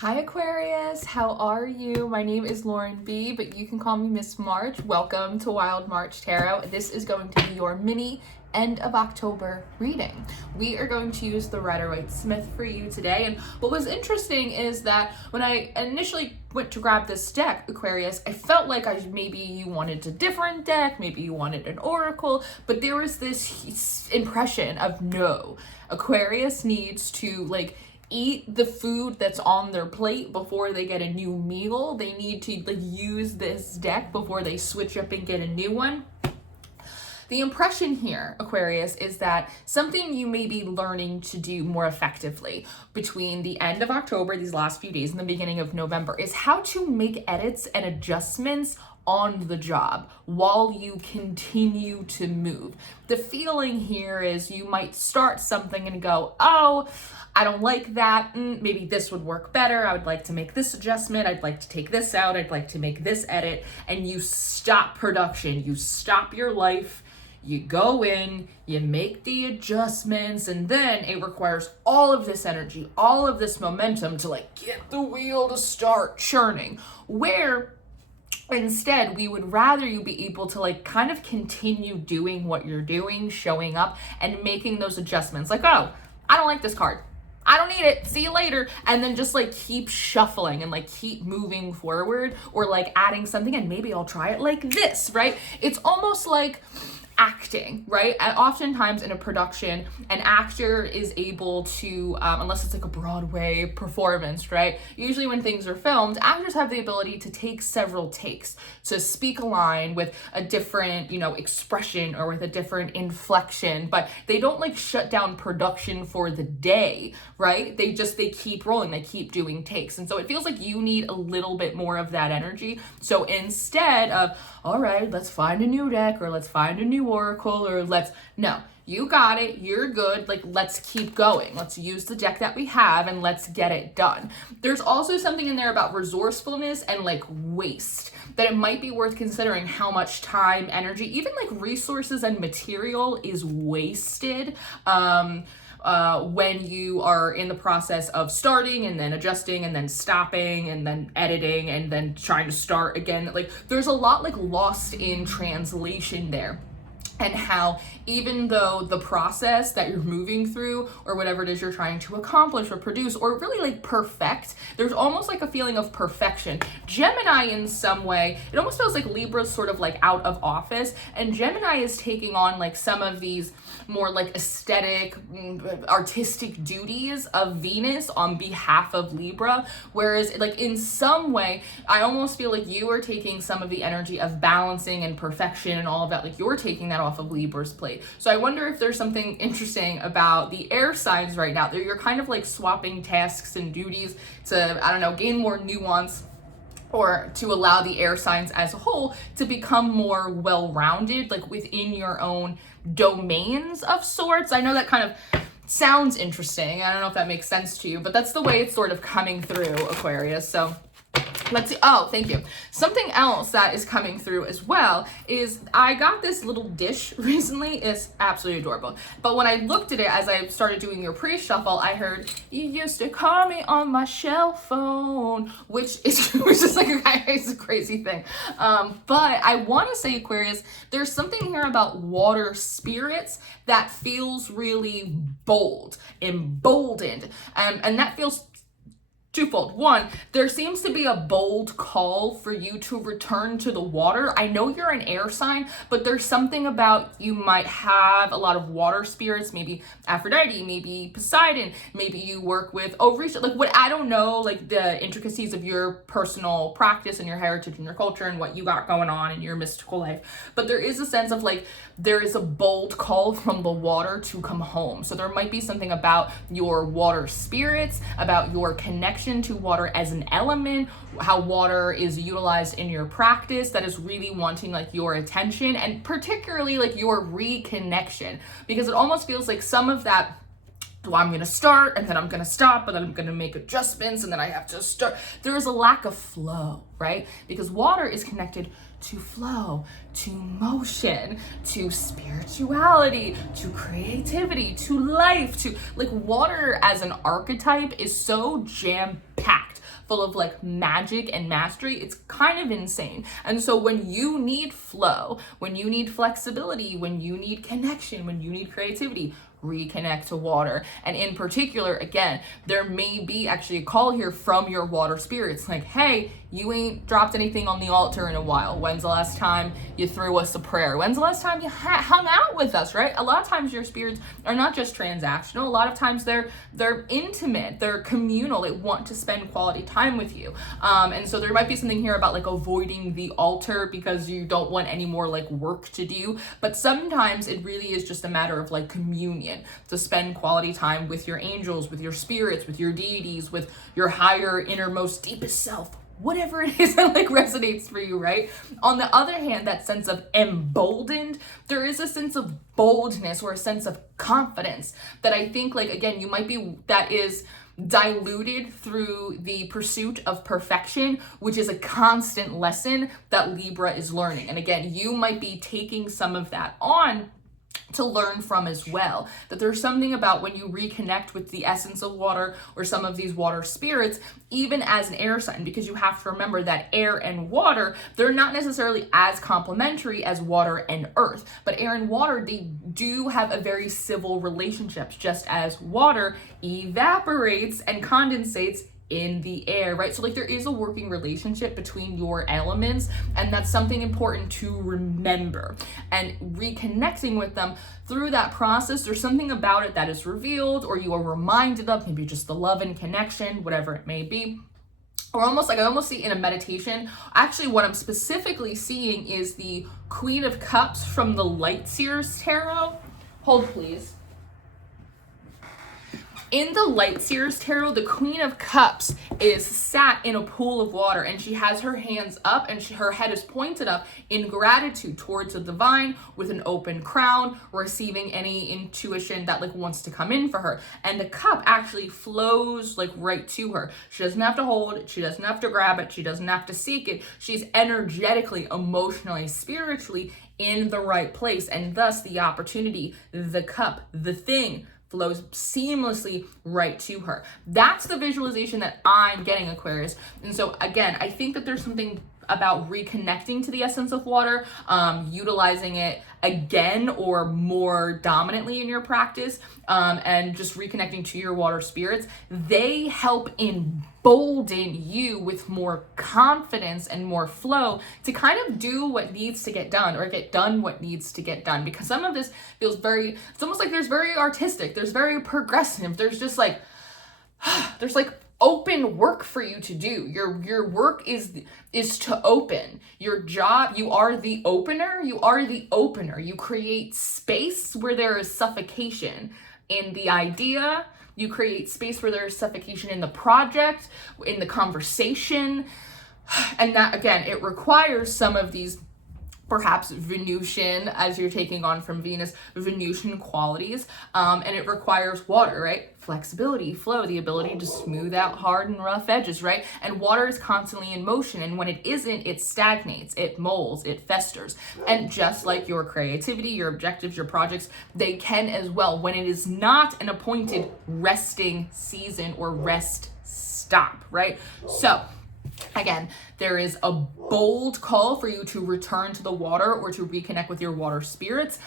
Hi Aquarius, how are you? My name is Lauren B, but you can call me Miss March. Welcome to Wild March Tarot. This is going to be your mini end of October reading. We are going to use the Rider-Waite-Smith for you today. And what was interesting is that when I initially went to grab this deck, Aquarius, I felt like maybe you wanted a different deck, maybe you wanted an oracle, but there was this impression of no, Aquarius needs to eat the food that's on their plate before they get a new meal. They need to use this deck before they switch up and get a new one. The impression here, Aquarius, is that something you may be learning to do more effectively between the end of October, these last few days, and the beginning of November, is how to make edits and adjustments on the job while you continue to move. The feeling here is you might start something and go, oh, I don't like that. Maybe this would work better. I would like to make this adjustment. I'd like to take this out. I'd like to make this edit. And you stop production. You stop your life. You go in, you make the adjustments, and then it requires all of this energy, all of this momentum to get the wheel to start churning. Where instead, we would rather you be able to kind of continue doing what you're doing, showing up and making those adjustments. Oh, I don't like this card. I don't need it. See you later. And then just keep shuffling and keep moving forward, or adding something, and maybe I'll try it like this, right? It's almost like acting, right? And oftentimes in a production, an actor is able to, unless it's a Broadway performance, right? Usually when things are filmed, actors have the ability to take several takes to speak a line with a different, expression or with a different inflection, but they don't shut down production for the day, right? They keep rolling, they keep doing takes. And so it feels like you need a little bit more of that energy. So instead of, all right, let's find a new deck, or let's find a new oracle, or no, you got it, you're good, let's keep going. Let's use the deck that we have and let's get it done. There's also something in there about resourcefulness and waste, that it might be worth considering how much time, energy, even resources and material is wasted when you are in the process of starting and then adjusting and then stopping and then editing and then trying to start again. There's a lot lost in translation there. And how even though the process that you're moving through, or whatever it is you're trying to accomplish or produce or really perfect, there's almost a feeling of perfection. Gemini in some way, it almost feels like Libra's sort of out of office, and Gemini is taking on some of these more aesthetic, artistic duties of Venus on behalf of Libra. Whereas in some way, I almost feel like you are taking some of the energy of balancing and perfection and all of that, you're taking that off of Libra's plate. So I wonder if there's something interesting about the air signs right now. You're kind of swapping tasks and duties to, I don't know, gain more nuance, or to allow the air signs as a whole to become more well-rounded, within your own domains of sorts. I know that kind of sounds interesting. I don't know if that makes sense to you, but that's the way it's sort of coming through, Aquarius. So let's see. Oh, thank you. Something else that is coming through as well is I got this little dish recently. It's absolutely adorable. But when I looked at it as I started doing your pre-shuffle, I heard, you used to call me on my cell phone, which is just it's a crazy thing. But I want to say, Aquarius, there's something here about water spirits that feels really bold, emboldened. And that feels twofold. One, there seems to be a bold call for you to return to the water. I know you're an air sign, but there's something about you might have a lot of water spirits, maybe Aphrodite, maybe Poseidon, maybe you work with Orisha, what, I don't know, the intricacies of your personal practice and your heritage and your culture and what you got going on in your mystical life. But there is a sense of there is a bold call from the water to come home. So there might be something about your water spirits, about your connection to water as an element, how water is utilized in your practice, that is really wanting your attention, and particularly your reconnection, because it almost feels like some of that, well, I'm going to start and then I'm going to stop, but then I'm going to make adjustments and then I have to start. There is a lack of flow, right? Because water is connected to flow, to motion, to spirituality, to creativity, to life, to water as an archetype is so jam-packed full of like magic and mastery. It's kind of insane. And so when you need flow, when you need flexibility, when you need connection, when you need creativity, reconnect to water. And in particular, again, there may be actually a call here from your water spirits, like, hey, you ain't dropped anything on the altar in a while. When's the last time you threw us a prayer? When's the last time you hung out with us, right? A lot of times your spirits are not just transactional. A lot of times they're intimate, they're communal. They want to spend quality time with you. And so there might be something here about like avoiding the altar because you don't want any more like work to do. But sometimes it really is just a matter of like communion, to spend quality time with your angels, with your spirits, with your deities, with your higher, innermost, deepest self, whatever it is that like resonates for you, right? On the other hand, that sense of emboldened, there is a sense of boldness or a sense of confidence that I think, like, again, you might be, that is diluted through the pursuit of perfection, which is a constant lesson that Libra is learning. And again, you might be taking some of that on to learn from as well. That there's something about when you reconnect with the essence of water or some of these water spirits, even as an air sign, because you have to remember that air and water, they're not necessarily as complementary as water and earth, but air and water, they do have a very civil relationship, just as water evaporates and condensates in the air, right? So like there is a working relationship between your elements, and that's something important to remember. And reconnecting with them through that process, there's something about it that is revealed, or you are reminded of, maybe just the love and connection, whatever it may be. Or almost like I almost see in a meditation. Actually, what I'm specifically seeing is the Queen of Cups from the Light Seers Tarot. Hold please. In the Light Seers Tarot, the Queen of Cups is sat in a pool of water, and she has her hands up and her head is pointed up in gratitude towards the divine, with an open crown, receiving any intuition that like wants to come in for her. And the cup actually flows like right to her. She doesn't have to hold it. She doesn't have to grab it. She doesn't have to seek it. She's energetically, emotionally, spiritually in the right place. And thus the opportunity, the cup, the thing, flows seamlessly right to her. That's the visualization that I'm getting, Aquarius. And so again, I think that there's something about reconnecting to the essence of water, utilizing it again or more dominantly in your practice, and just reconnecting to your water spirits. They help embolden you with more confidence and more flow to kind of do what needs to get done, or get done what needs to get done. Because some of this feels very, it's almost like there's very artistic, there's very progressive, there's just like, there's like open work for you to do. Your work is to open. Your job, you are the opener. You create space where there is suffocation in the idea. You create space where there is suffocation in the project, in the conversation. And that, again, it requires some of these perhaps Venusian, as you're taking on from Venus, Venusian qualities, and it requires water, right? Flexibility, flow, the ability to smooth out hard and rough edges, right? And water is constantly in motion, and when it isn't, it stagnates, it molds, it festers. And just like your creativity, your objectives, your projects, they can as well, when it is not an appointed resting season or rest stop, right? So again, there is a bold call for you to return to the water or to reconnect with your water spirits.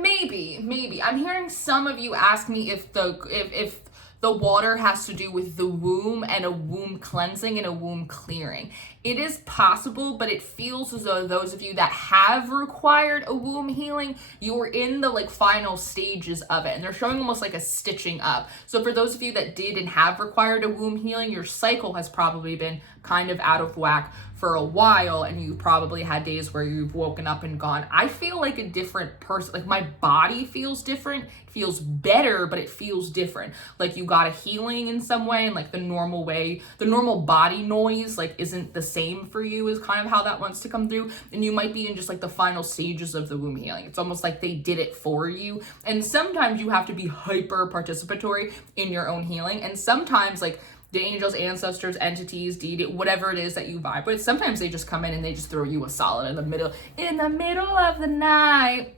Maybe. I'm hearing some of you ask me if the water has to do with the womb and a womb cleansing and a womb clearing. It is possible, but it feels as though those of you that have required a womb healing, you are in the like final stages of it, and they're showing almost like a stitching up. So for those of you that did and have required a womb healing, your cycle has probably been kind of out of whack for a while, and you've probably had days where you've woken up and gone, I feel like a different person. Like my body feels different, it feels better, but it feels different. Like you got a healing in some way, and like the normal way, the normal body noise like isn't the same for you, is kind of how that wants to come through. And you might be in just like the final stages of the womb healing. It's almost like they did it for you. And sometimes you have to be hyper participatory in your own healing. And sometimes like the angels, ancestors, entities, deity, whatever it is that you vibe with, sometimes they just come in and they just throw you a solid in the middle of the night.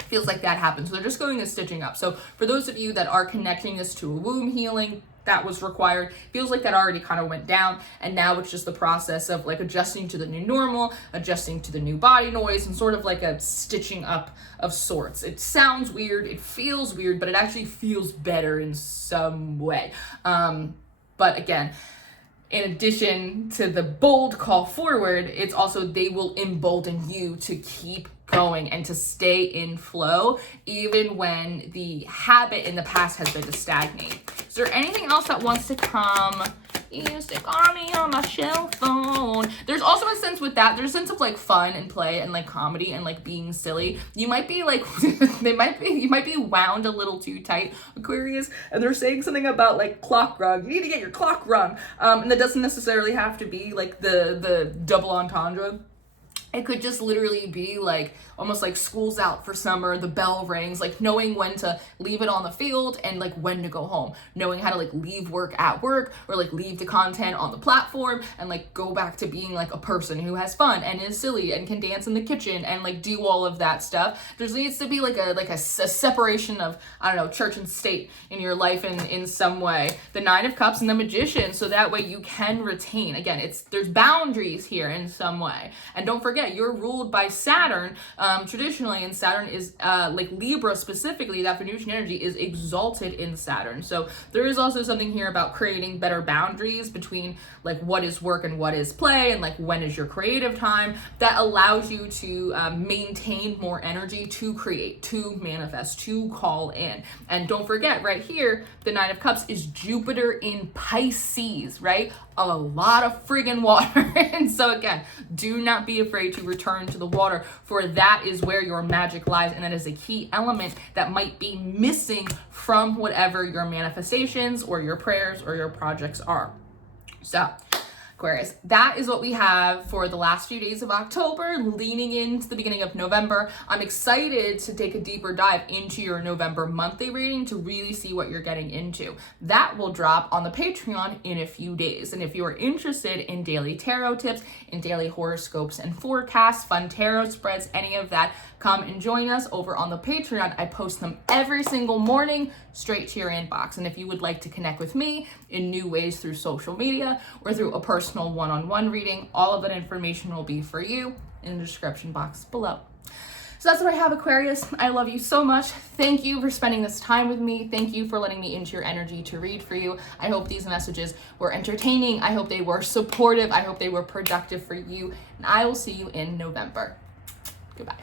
Feels like that happens. So they're just going and stitching up. So for those of you that are connecting this to a womb healing, that was required. Feels like that already kind of went down, and now it's just the process of like adjusting to the new normal, adjusting to the new body noise, and sort of like a stitching up of sorts. It sounds weird, it feels weird, but it actually feels better in some way. But again, in addition to the bold call forward, it's also they will embolden you to keep going and to stay in flow, even when the habit in the past has been to stagnate. Is there anything else that wants to come? You stick on me on my cell phone. There's also a sense with that, there's a sense of like fun and play and like comedy and like being silly. You might be like, you might be wound a little too tight, Aquarius, and they're saying something about like clock rung. You need to get your clock rung. And that doesn't necessarily have to be like the double entendre. It could just literally be like almost like school's out for summer, the bell rings, like knowing when to leave it on the field and like when to go home, knowing how to like leave work at work or like leave the content on the platform and like go back to being like a person who has fun and is silly and can dance in the kitchen and like do all of that stuff. There needs to be like a separation of, I don't know, church and state in your life in some way. The Nine of Cups and the Magician, so that way you can retain. Again, there's boundaries here in some way. And don't forget, you're ruled by Saturn traditionally, and Saturn is like Libra specifically. That Venusian energy is exalted in Saturn, so there is also something here about creating better boundaries between like what is work and what is play, and like when is your creative time, that allows you to maintain more energy to create, to manifest, to call in. And don't forget, right here, the Nine of Cups is Jupiter in Pisces, right? A lot of friggin' water. And so again, do not be afraid to return to the water, for that is where your magic lies, and that is a key element that might be missing from whatever your manifestations or your prayers or your projects are. So Aquarius, that is what we have for the last few days of October, leaning into the beginning of November. I'm excited to take a deeper dive into your November monthly reading to really see what you're getting into. That will drop on the Patreon in a few days. And if you are interested in daily tarot tips, in daily horoscopes and forecasts, fun tarot spreads, any of that, come and join us over on the Patreon. I post them every single morning straight to your inbox. And if you would like to connect with me in new ways through social media or through a personal one-on-one reading, all of that information will be for you in the description box below. So that's what I have, Aquarius. I love you so much. Thank you for spending this time with me. Thank you for letting me into your energy to read for you. I hope these messages were entertaining. I hope they were supportive. I hope they were productive for you. And I will see you in November. Goodbye.